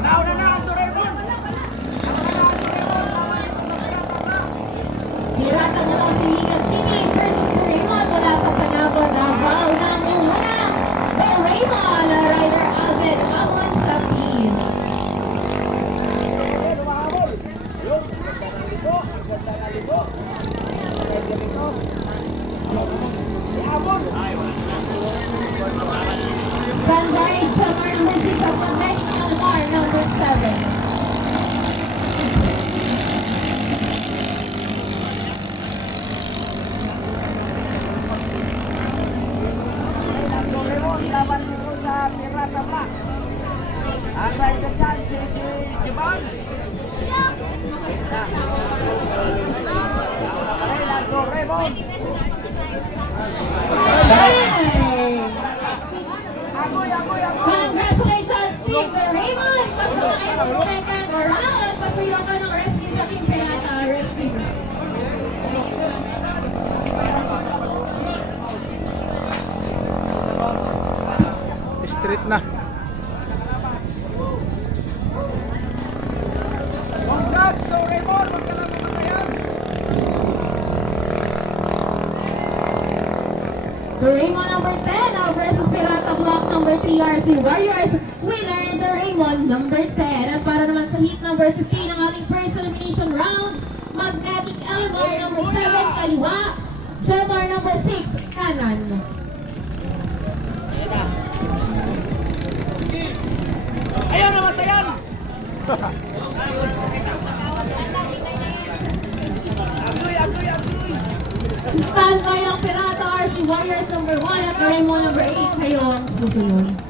Nauna na ang Doraemon. Pirata mo lang si Ligas City versus Doraemon mula sa panabon ng round ng una. Doraemon, Rider Alden, Amon sa team. Standard Jamar number 6 at conventional bar number 7. Laban dito sa Pirata Black. Ang rider dyan si Jiban. Kailan Doraemon. Congratulations, Team Doraemon! Pasok na kayo sa second round. Pasuyo ka ng rescue sa Team Pirata Rescue. Street na. Congrats, Doraemon! Magkalaman na yan! Doraemon number 10 versus Pirata Block number 3 RC Warriors. Winner, Doraemon number 10. At para naman sa heat number 15 ng ating first elimination round, Magnetic Elmar number 7 kaliwa, Jamar number 6 kanan. Ayan naman, ayan! Agoy! Stand by ang Pirata RC Warriors number 1 at Doraemon number 8. Kayo ang susunod.